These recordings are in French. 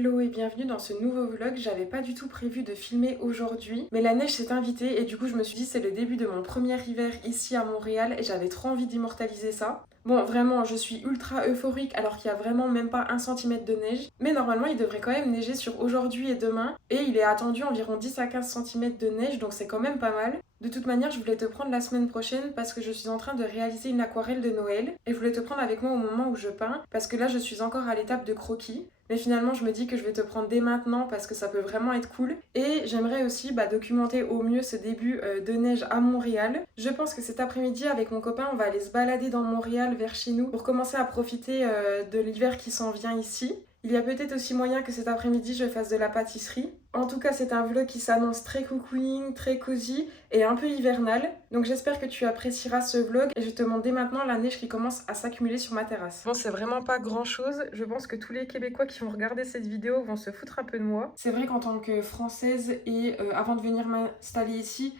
Hello et bienvenue dans ce nouveau vlog. J'avais pas du tout prévu de filmer aujourd'hui, mais la neige s'est invitée et du coup je me suis dit c'est le début de mon premier hiver ici à Montréal et j'avais trop envie d'immortaliser ça. Bon, vraiment, je suis ultra euphorique alors qu'il y a vraiment même pas 1 cm de neige, mais normalement il devrait quand même neiger sur aujourd'hui et demain et il est attendu environ 10 à 15 cm de neige, donc c'est quand même pas mal. De toute manière, je voulais te prendre la semaine prochaine parce que je suis en train de réaliser une aquarelle de Noël et je voulais te prendre avec moi au moment où je peins parce que là je suis encore à l'étape de croquis. Mais finalement, je me dis que je vais te prendre dès maintenant parce que ça peut vraiment être cool. Et j'aimerais aussi documenter au mieux ce début de neige à Montréal. Je pense que cet après-midi, avec mon copain, on va aller se balader dans Montréal vers chez nous pour commencer à profiter de l'hiver qui s'en vient ici. Il y a peut-être aussi moyen que cet après-midi, je fasse de la pâtisserie. En tout cas, c'est un vlog qui s'annonce très cocooning, très cosy et un peu hivernal. Donc j'espère que tu apprécieras ce vlog et je te montre dès maintenant la neige qui commence à s'accumuler sur ma terrasse. Bon, c'est vraiment pas grand-chose. Je pense que tous les Québécois qui vont regarder cette vidéo vont se foutre un peu de moi. C'est vrai qu'en tant que Française et avant de venir m'installer ici,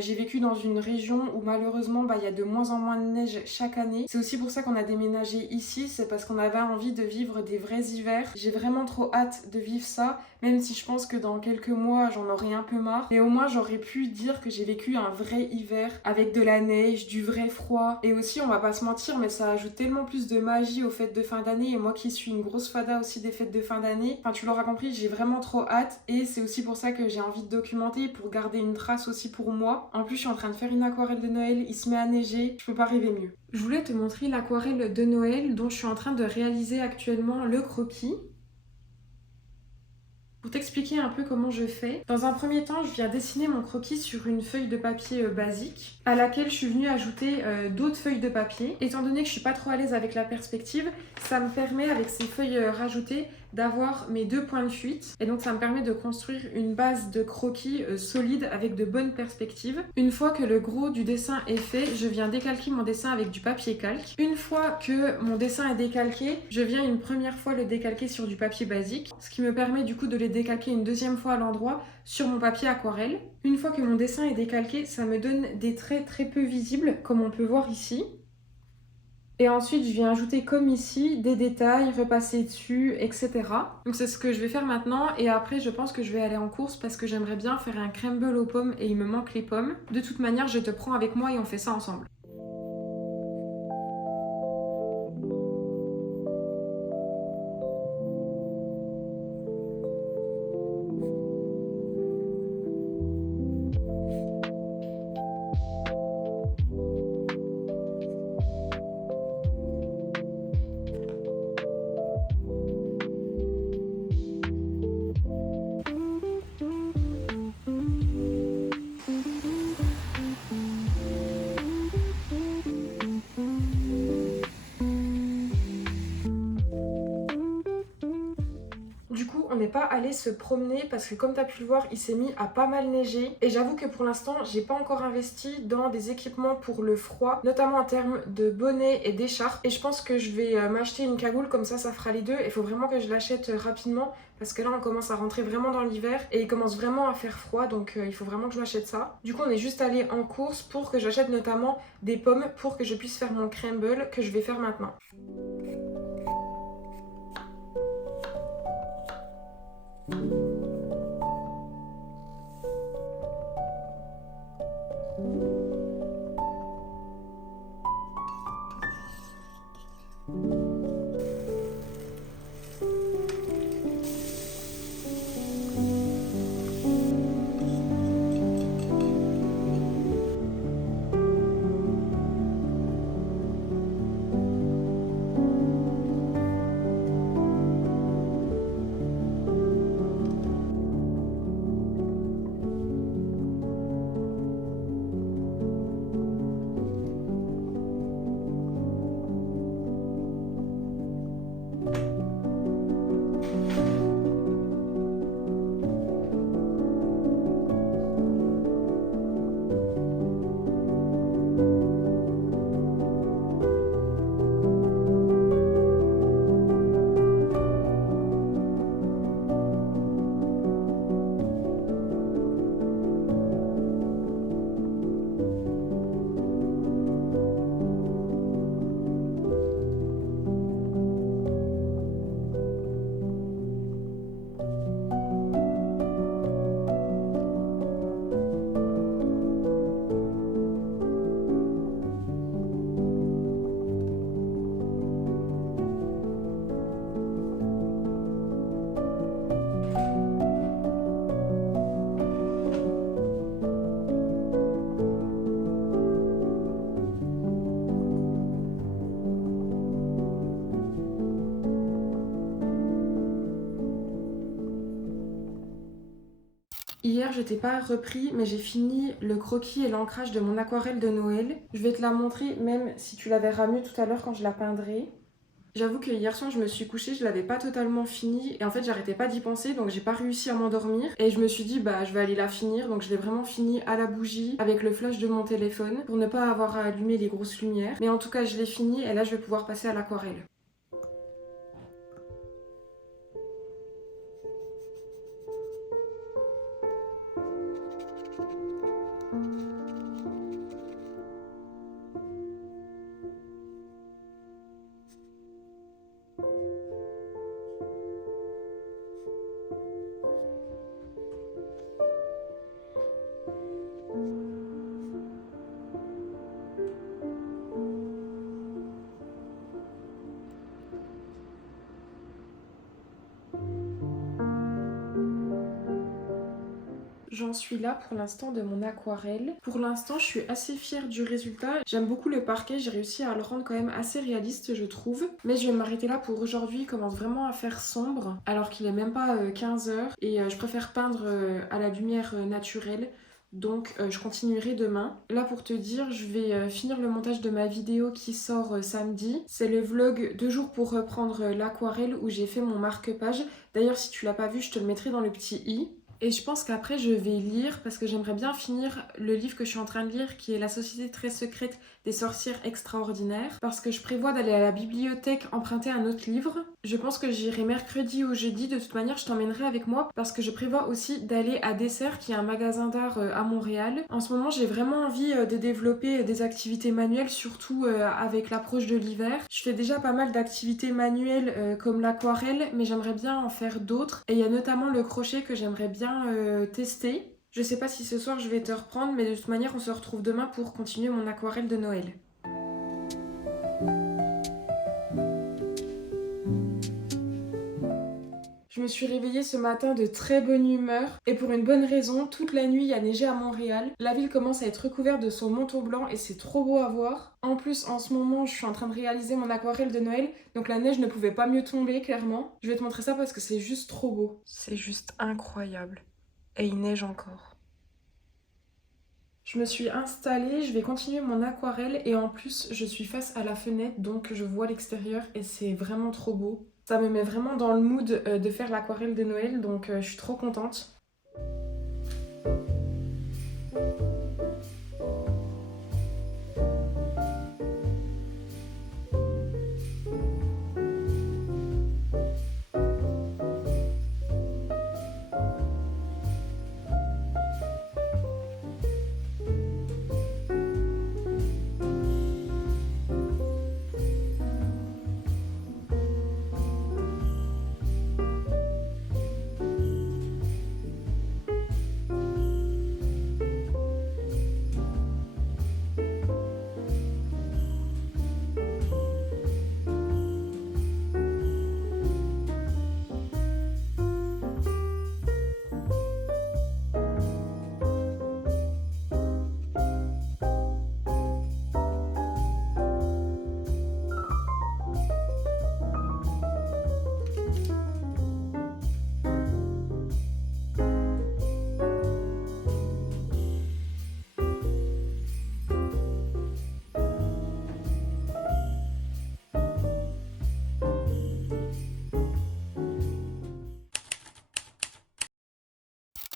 j'ai vécu dans une région où malheureusement il y a de moins en moins de neige chaque année. C'est aussi pour ça qu'on a déménagé ici, c'est parce qu'on avait envie de vivre des vrais hivers. J'ai vraiment trop hâte de vivre ça, même si je pense que dans quelques mois j'en aurai un peu marre. Mais au moins j'aurais pu dire que j'ai vécu un vrai hiver avec de la neige, du vrai froid. Et aussi on va pas se mentir, mais ça ajoute tellement plus de magie aux fêtes de fin d'année. Et moi qui suis une grosse fada aussi des fêtes de fin d'année, enfin tu l'auras compris, j'ai vraiment trop hâte. Et c'est aussi pour ça que j'ai envie de documenter, pour garder une trace aussi pour moi. En plus, je suis en train de faire une aquarelle de Noël, il se met à neiger, je peux pas rêver mieux. Je voulais te montrer l'aquarelle de Noël dont je suis en train de réaliser actuellement le croquis. Pour t'expliquer un peu comment je fais, dans un premier temps, je viens dessiner mon croquis sur une feuille de papier basique à laquelle je suis venue ajouter d'autres feuilles de papier. Étant donné que je suis pas trop à l'aise avec la perspective, ça me permet avec ces feuilles rajoutées d'avoir mes 2 points de fuite et donc ça me permet de construire une base de croquis solide avec de bonnes perspectives. Une fois que le gros du dessin est fait, je viens décalquer mon dessin avec du papier calque. Une fois que mon dessin est décalqué, je viens une première fois le décalquer sur du papier basique, ce qui me permet du coup de les décalquer une deuxième fois à l'endroit sur mon papier aquarelle. Une fois que mon dessin est décalqué, ça me donne des traits très peu visibles comme on peut voir ici. Et ensuite, je viens ajouter comme ici des détails, repasser dessus, etc. Donc c'est ce que je vais faire maintenant et après je pense que je vais aller en course parce que j'aimerais bien faire un crumble aux pommes et il me manque les pommes. De toute manière, je te prends avec moi et on fait ça ensemble. On n'est pas allé se promener parce que comme tu as pu le voir, il s'est mis à pas mal neiger et j'avoue que pour l'instant j'ai pas encore investi dans des équipements pour le froid, notamment en termes de bonnets et d'écharpes, et je pense que je vais m'acheter une cagoule, comme ça fera les deux. Il faut vraiment que je l'achète rapidement parce que là on commence à rentrer vraiment dans l'hiver et il commence vraiment à faire froid, donc il faut vraiment que je m'achète ça. Du coup on est juste allé en course pour que j'achète notamment des pommes pour que je puisse faire mon crumble que je vais faire maintenant. Hier, je t'ai pas repris, mais j'ai fini le croquis et l'ancrage de mon aquarelle de Noël. Je vais te la montrer, même si tu la verras mieux tout à l'heure quand je la peindrai. J'avoue que hier soir, je me suis couchée, je l'avais pas totalement finie. Et en fait, j'arrêtais pas d'y penser, donc j'ai pas réussi à m'endormir. Et je me suis dit, bah, je vais aller la finir. Donc je l'ai vraiment finie à la bougie, avec le flash de mon téléphone, pour ne pas avoir à allumer les grosses lumières. Mais en tout cas, je l'ai finie, et là, je vais pouvoir passer à l'aquarelle. J'en suis là pour l'instant de mon aquarelle. Pour l'instant, je suis assez fière du résultat. J'aime beaucoup le parquet, j'ai réussi à le rendre quand même assez réaliste, je trouve. Mais je vais m'arrêter là pour aujourd'hui. Il commence vraiment à faire sombre, alors qu'il est même pas 15 heures. Et je préfère peindre à la lumière naturelle. Donc je continuerai demain. Là pour te dire, je vais finir le montage de ma vidéo qui sort samedi. C'est le vlog 2 jours pour reprendre l'aquarelle où j'ai fait mon marque-page. D'ailleurs si tu l'as pas vu, je te le mettrai dans le petit i. Et je pense qu'après je vais lire parce que j'aimerais bien finir le livre que je suis en train de lire qui est La Société très secrète des sorcières extraordinaires parce que je prévois d'aller à la bibliothèque emprunter un autre livre. Je pense que j'irai mercredi ou jeudi, de toute manière je t'emmènerai avec moi parce que je prévois aussi d'aller à Dessert qui est un magasin d'art à Montréal. En ce moment j'ai vraiment envie de développer des activités manuelles surtout avec l'approche de l'hiver. Je fais déjà pas mal d'activités manuelles comme l'aquarelle mais j'aimerais bien en faire d'autres et il y a notamment le crochet que j'aimerais bien tester. Je sais pas si ce soir je vais te reprendre, mais de toute manière on se retrouve demain pour continuer mon aquarelle de Noël. Je me suis réveillée ce matin de très bonne humeur et pour une bonne raison, toute la nuit il a neigé à Montréal. La ville commence à être recouverte de son manteau blanc et c'est trop beau à voir. En plus, en ce moment, je suis en train de réaliser mon aquarelle de Noël, donc la neige ne pouvait pas mieux tomber, clairement. Je vais te montrer ça parce que c'est juste trop beau. C'est juste incroyable. Et il neige encore. Je me suis installée, je vais continuer mon aquarelle et en plus je suis face à la fenêtre donc je vois l'extérieur et c'est vraiment trop beau. Ça me met vraiment dans le mood de faire l'aquarelle de Noël donc je suis trop contente.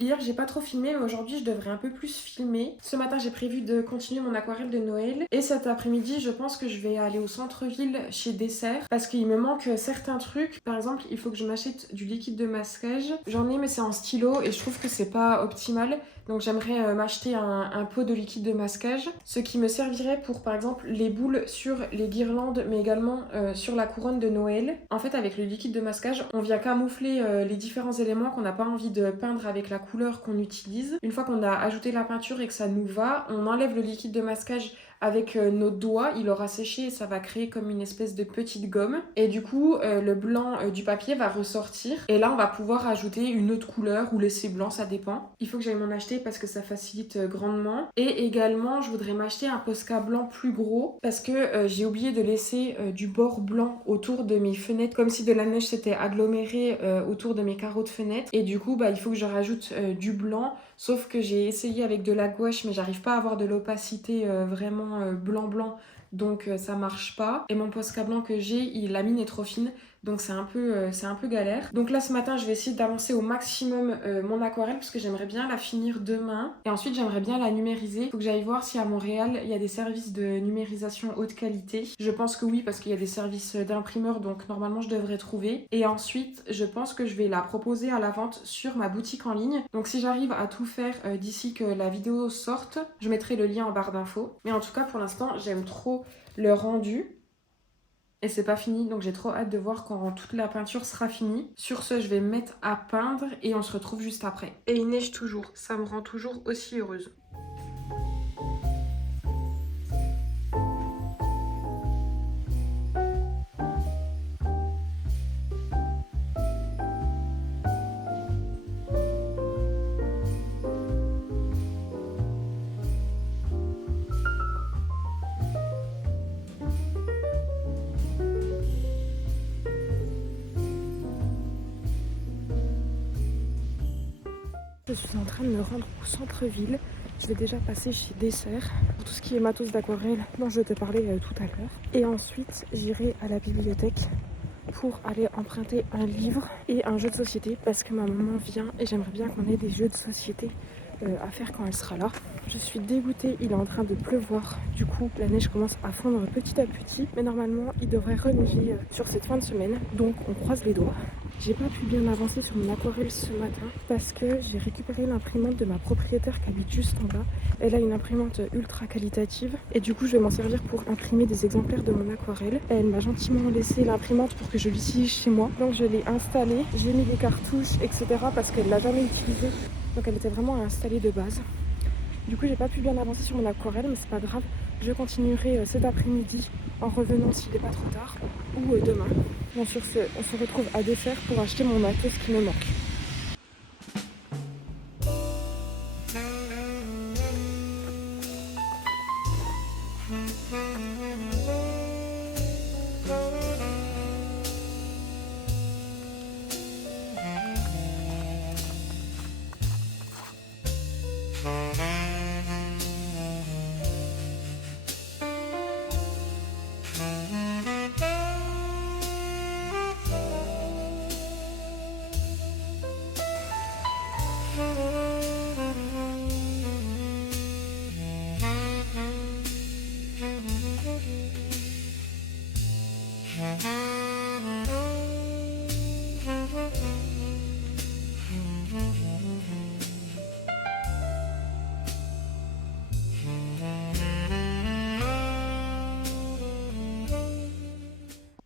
Hier, j'ai pas trop filmé, mais aujourd'hui, je devrais un peu plus filmer. Ce matin, j'ai prévu de continuer mon aquarelle de Noël. Et cet après-midi, je pense que je vais aller au centre-ville chez Dessert parce qu'il me manque certains trucs. Par exemple, il faut que je m'achète du liquide de masquage. J'en ai, mais c'est en stylo et je trouve que c'est pas optimal. Donc j'aimerais m'acheter un pot de liquide de masquage, ce qui me servirait pour par exemple les boules sur les guirlandes mais également sur la couronne de Noël. En fait avec le liquide de masquage on vient camoufler les différents éléments qu'on n'a pas envie de peindre avec la couleur qu'on utilise. Une fois qu'on a ajouté la peinture et que ça nous va, on enlève le liquide de masquage avec nos doigts, il aura séché et ça va créer comme une espèce de petite gomme. Et du coup, le blanc du papier va ressortir. Et là, on va pouvoir ajouter une autre couleur ou laisser blanc, ça dépend. Il faut que j'aille m'en acheter parce que ça facilite grandement. Et également, je voudrais m'acheter un Posca blanc plus gros parce que j'ai oublié de laisser du bord blanc autour de mes fenêtres, comme si de la neige s'était agglomérée autour de mes carreaux de fenêtre. Et du coup, il faut que je rajoute du blanc, sauf que j'ai essayé avec de la gouache mais j'arrive pas à avoir de l'opacité vraiment blanc-blanc, donc ça marche pas. Et mon Posca blanc que j'ai, la mine est trop fine, donc c'est un peu galère. Donc là ce matin je vais essayer d'avancer au maximum mon aquarelle parce que j'aimerais bien la finir demain. Et ensuite j'aimerais bien la numériser. Faut que j'aille voir si à Montréal il y a des services de numérisation haute qualité. Je pense que oui parce qu'il y a des services d'imprimeurs, donc normalement je devrais trouver. Et ensuite je pense que je vais la proposer à la vente sur ma boutique en ligne. Donc si j'arrive à tout faire d'ici que la vidéo sorte, je mettrai le lien en barre d'infos. Mais en tout cas pour l'instant j'aime trop le rendu. Et c'est pas fini, donc j'ai trop hâte de voir quand toute la peinture sera finie. Sur ce, je vais me mettre à peindre et on se retrouve juste après. Et il neige toujours, ça me rend toujours aussi heureuse. Je suis en train de me rendre au centre-ville. Je vais déjà passer chez Dessert pour tout ce qui est matos d'aquarelle dont je te parlais tout à l'heure. Et ensuite, j'irai à la bibliothèque pour aller emprunter un livre et un jeu de société parce que ma maman vient et j'aimerais bien qu'on ait des jeux de société à faire quand elle sera là. Je suis dégoûtée, il est en train de pleuvoir. Du coup, la neige commence à fondre petit à petit. Mais normalement, il devrait reneiger sur cette fin de semaine. Donc, on croise les doigts. J'ai pas pu bien avancer sur mon aquarelle ce matin parce que j'ai récupéré l'imprimante de ma propriétaire qui habite juste en bas. Elle a une imprimante ultra qualitative et du coup je vais m'en servir pour imprimer des exemplaires de mon aquarelle. Elle m'a gentiment laissé l'imprimante pour que je l'utilise chez moi. Donc je l'ai installée, j'ai mis les cartouches, etc. parce qu'elle l'a jamais utilisée. Donc elle était vraiment à installer de base. Du coup j'ai pas pu bien avancer sur mon aquarelle mais c'est pas grave. Je continuerai cet après-midi en revenant s'il n'est pas trop tard ou demain. Bon sur ce, on se retrouve à Dessert pour acheter mon matos qui me manque.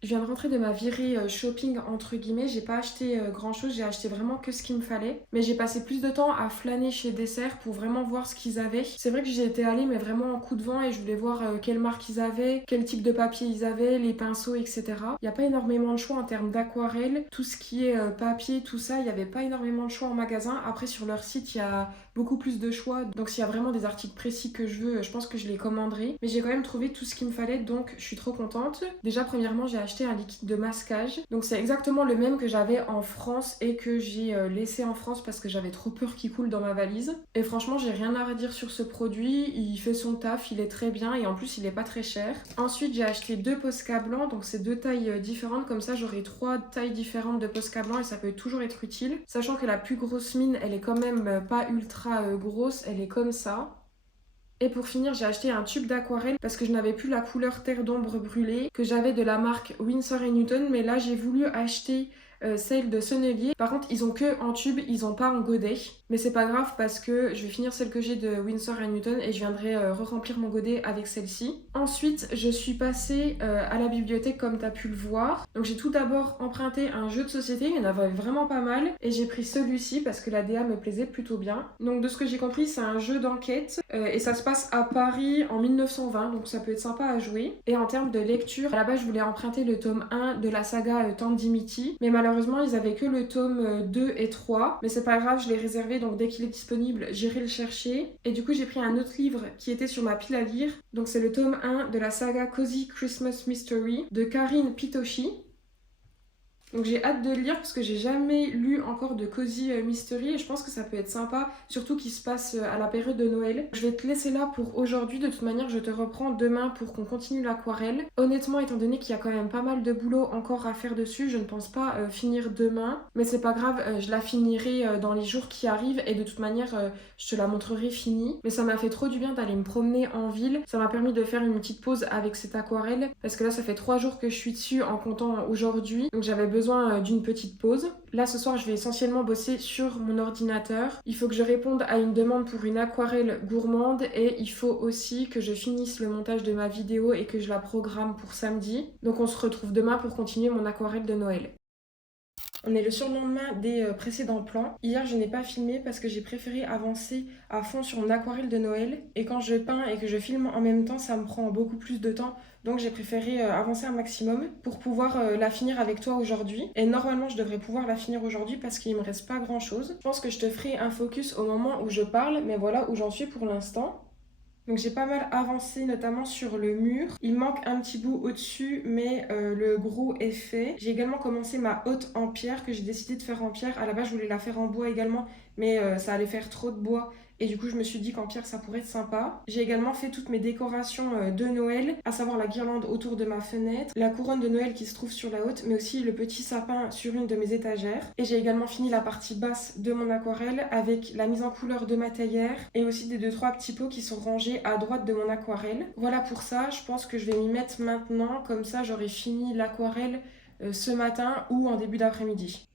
Je viens de rentrer de ma virée shopping entre guillemets, j'ai pas acheté grand chose, j'ai acheté vraiment que ce qu'il me fallait. Mais j'ai passé plus de temps à flâner chez Dessert pour vraiment voir ce qu'ils avaient. C'est vrai que j'y étais allée mais vraiment en coup de vent et je voulais voir quelle marque ils avaient, quel type de papier ils avaient, les pinceaux, etc. Il n'y a pas énormément de choix en termes d'aquarelle. Tout ce qui est papier, tout ça, il n'y avait pas énormément de choix en magasin. Après sur leur site, il y a beaucoup plus de choix. Donc s'il y a vraiment des articles précis que je veux, je pense que je les commanderai. Mais j'ai quand même trouvé tout ce qu'il me fallait, donc je suis trop contente. Déjà premièrement, j'ai acheté un liquide de masquage. Donc c'est exactement le même que j'avais en France et que j'ai laissé en France parce que j'avais trop peur qu'il coule dans ma valise. Et franchement, j'ai rien à redire sur ce produit. Il fait son taf, il est très bien et en plus il est pas très cher. Ensuite, j'ai acheté 2 Posca blancs, donc c'est 2 tailles différentes. Comme ça, j'aurai 3 tailles différentes de Posca blanc et ça peut toujours être utile. Sachant que la plus grosse mine, elle est quand même pas ultra grosse, elle est comme ça. Et pour finir, j'ai acheté un tube d'aquarelle parce que je n'avais plus la couleur terre d'ombre brûlée que j'avais de la marque Winsor & Newton, mais là j'ai voulu acheter celle de Sennelier. Par contre, ils ont que en tube, ils ont pas en godet. Mais c'est pas grave parce que je vais finir celle que j'ai de Winsor & Newton et je viendrai re-remplir mon godet avec celle-ci. Ensuite, je suis passée à la bibliothèque comme tu as pu le voir. Donc j'ai tout d'abord emprunté un jeu de société, il y en avait vraiment pas mal. Et j'ai pris celui-ci parce que la DA me plaisait plutôt bien. Donc de ce que j'ai compris, c'est un jeu d'enquête et ça se passe à Paris en 1920, donc ça peut être sympa à jouer. Et en termes de lecture, à la base je voulais emprunter le tome 1 de la saga Tandimiti, mais malheureusement ils avaient que le tome 2 et 3. Mais c'est pas grave, je l'ai réservé, donc dès qu'il est disponible, j'irai le chercher. Et du coup j'ai pris un autre livre qui était sur ma pile à lire. Donc c'est le tome 1 de la saga Cozy Christmas Mystery de Karine Pitoshi. Donc j'ai hâte de le lire parce que j'ai jamais lu encore de Cozy Mystery et je pense que ça peut être sympa, surtout qu'il se passe à la période de Noël. Je vais te laisser là pour aujourd'hui, de toute manière je te reprends demain pour qu'on continue l'aquarelle. Honnêtement, étant donné qu'il y a quand même pas mal de boulot encore à faire dessus, je ne pense pas finir demain, mais c'est pas grave, je la finirai dans les jours qui arrivent et de toute manière je te la montrerai finie. Mais ça m'a fait trop du bien d'aller me promener en ville, ça m'a permis de faire une petite pause avec cette aquarelle parce que là ça fait 3 jours que je suis dessus en comptant aujourd'hui, donc j'avais besoin d'une petite pause. Là ce soir je vais essentiellement bosser sur mon ordinateur. Il faut que je réponde à une demande pour une aquarelle gourmande et il faut aussi que je finisse le montage de ma vidéo et que je la programme pour samedi. Donc on se retrouve demain pour continuer mon aquarelle de Noël. On est le surlendemain des précédents plans. Hier, je n'ai pas filmé parce que j'ai préféré avancer à fond sur mon aquarelle de Noël. Et quand je peins et que je filme en même temps, ça me prend beaucoup plus de temps. Donc j'ai préféré avancer un maximum pour pouvoir la finir avec toi aujourd'hui. Et normalement, je devrais pouvoir la finir aujourd'hui parce qu'il me reste pas grand chose. Je pense que je te ferai un focus au moment où je parle, mais voilà où j'en suis pour l'instant. Donc j'ai pas mal avancé notamment sur le mur. Il manque un petit bout au-dessus mais le gros est fait. J'ai également commencé ma hotte en pierre que j'ai décidé de faire en pierre. À la base je voulais la faire en bois également mais ça allait faire trop de bois. Et du coup, je me suis dit qu'en pierre, ça pourrait être sympa. J'ai également fait toutes mes décorations de Noël, à savoir la guirlande autour de ma fenêtre, la couronne de Noël qui se trouve sur la haute, mais aussi le petit sapin sur une de mes étagères. Et j'ai également fini la partie basse de mon aquarelle avec la mise en couleur de ma théière et aussi des 2-3 petits pots qui sont rangés à droite de mon aquarelle. Voilà pour ça, je pense que je vais m'y mettre maintenant, comme ça j'aurai fini l'aquarelle ce matin ou en début d'après-midi.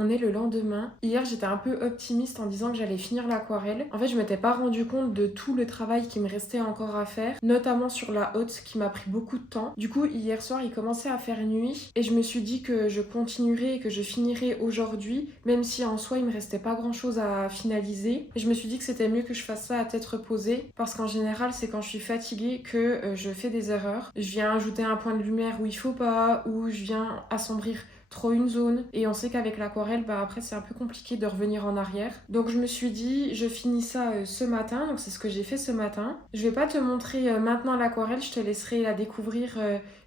On est le lendemain. Hier, j'étais un peu optimiste en disant que j'allais finir l'aquarelle. En fait, je m'étais pas rendu compte de tout le travail qui me restait encore à faire, notamment sur la haute qui m'a pris beaucoup de temps. Du coup, hier soir, il commençait à faire nuit et je me suis dit que je continuerais et que je finirais aujourd'hui, même si en soi, il me restait pas grand chose à finaliser. Et je me suis dit que c'était mieux que je fasse ça à tête reposée parce qu'en général, c'est quand je suis fatiguée que je fais des erreurs. Je viens ajouter un point de lumière où il faut pas, ou je viens assombrir trop une zone et on sait qu'avec l'aquarelle après c'est un peu compliqué de revenir en arrière, donc je me suis dit je finis ça ce matin, donc c'est ce que j'ai fait ce matin. Je vais pas te montrer maintenant l'aquarelle, je te laisserai la découvrir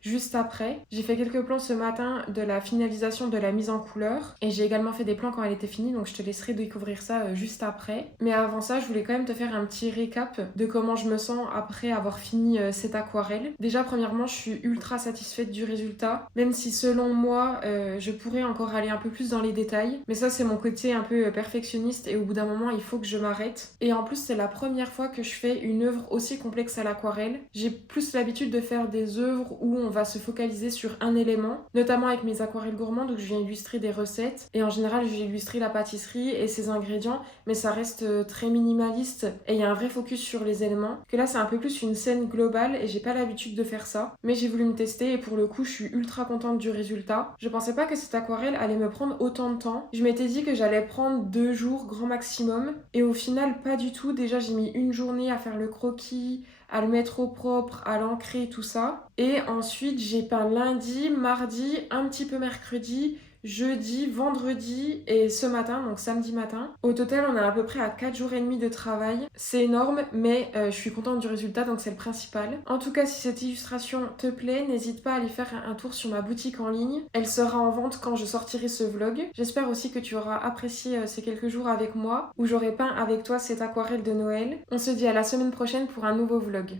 juste après. J'ai fait quelques plans ce matin de la finalisation de la mise en couleur et j'ai également fait des plans quand elle était finie, donc je te laisserai découvrir ça juste après. Mais avant ça, je voulais quand même te faire un petit récap de comment je me sens après avoir fini cette aquarelle. Déjà, premièrement, je suis ultra satisfaite du résultat, même si selon moi je pourrais encore aller un peu plus dans les détails, mais ça c'est mon côté un peu perfectionniste et au bout d'un moment il faut que je m'arrête. Et en plus c'est la première fois que je fais une œuvre aussi complexe à l'aquarelle. J'ai plus l'habitude de faire des œuvres où on va se focaliser sur un élément, notamment avec mes aquarelles gourmandes où je viens illustrer des recettes et en général je vais illustrer la pâtisserie et ses ingrédients, mais ça reste très minimaliste et il y a un vrai focus sur les éléments. Que là c'est un peu plus une scène globale et j'ai pas l'habitude de faire ça, mais j'ai voulu me tester et pour le coup je suis ultra contente du résultat. Je pensais pas que cette aquarelle allait me prendre autant de temps. Je m'étais dit que j'allais prendre 2 jours grand maximum et au final pas du tout. Déjà j'ai mis une journée à faire le croquis, à le mettre au propre, à l'ancrer, tout ça. Et ensuite j'ai peint lundi, mardi, un petit peu mercredi, jeudi, vendredi et ce matin, donc samedi matin. Au total, on est à peu près à 4 jours et demi de travail. C'est énorme, mais je suis contente du résultat, donc c'est le principal. En tout cas, si cette illustration te plaît, n'hésite pas à aller faire un tour sur ma boutique en ligne. Elle sera en vente quand je sortirai ce vlog. J'espère aussi que tu auras apprécié ces quelques jours avec moi, où j'aurai peint avec toi cette aquarelle de Noël. On se dit à la semaine prochaine pour un nouveau vlog.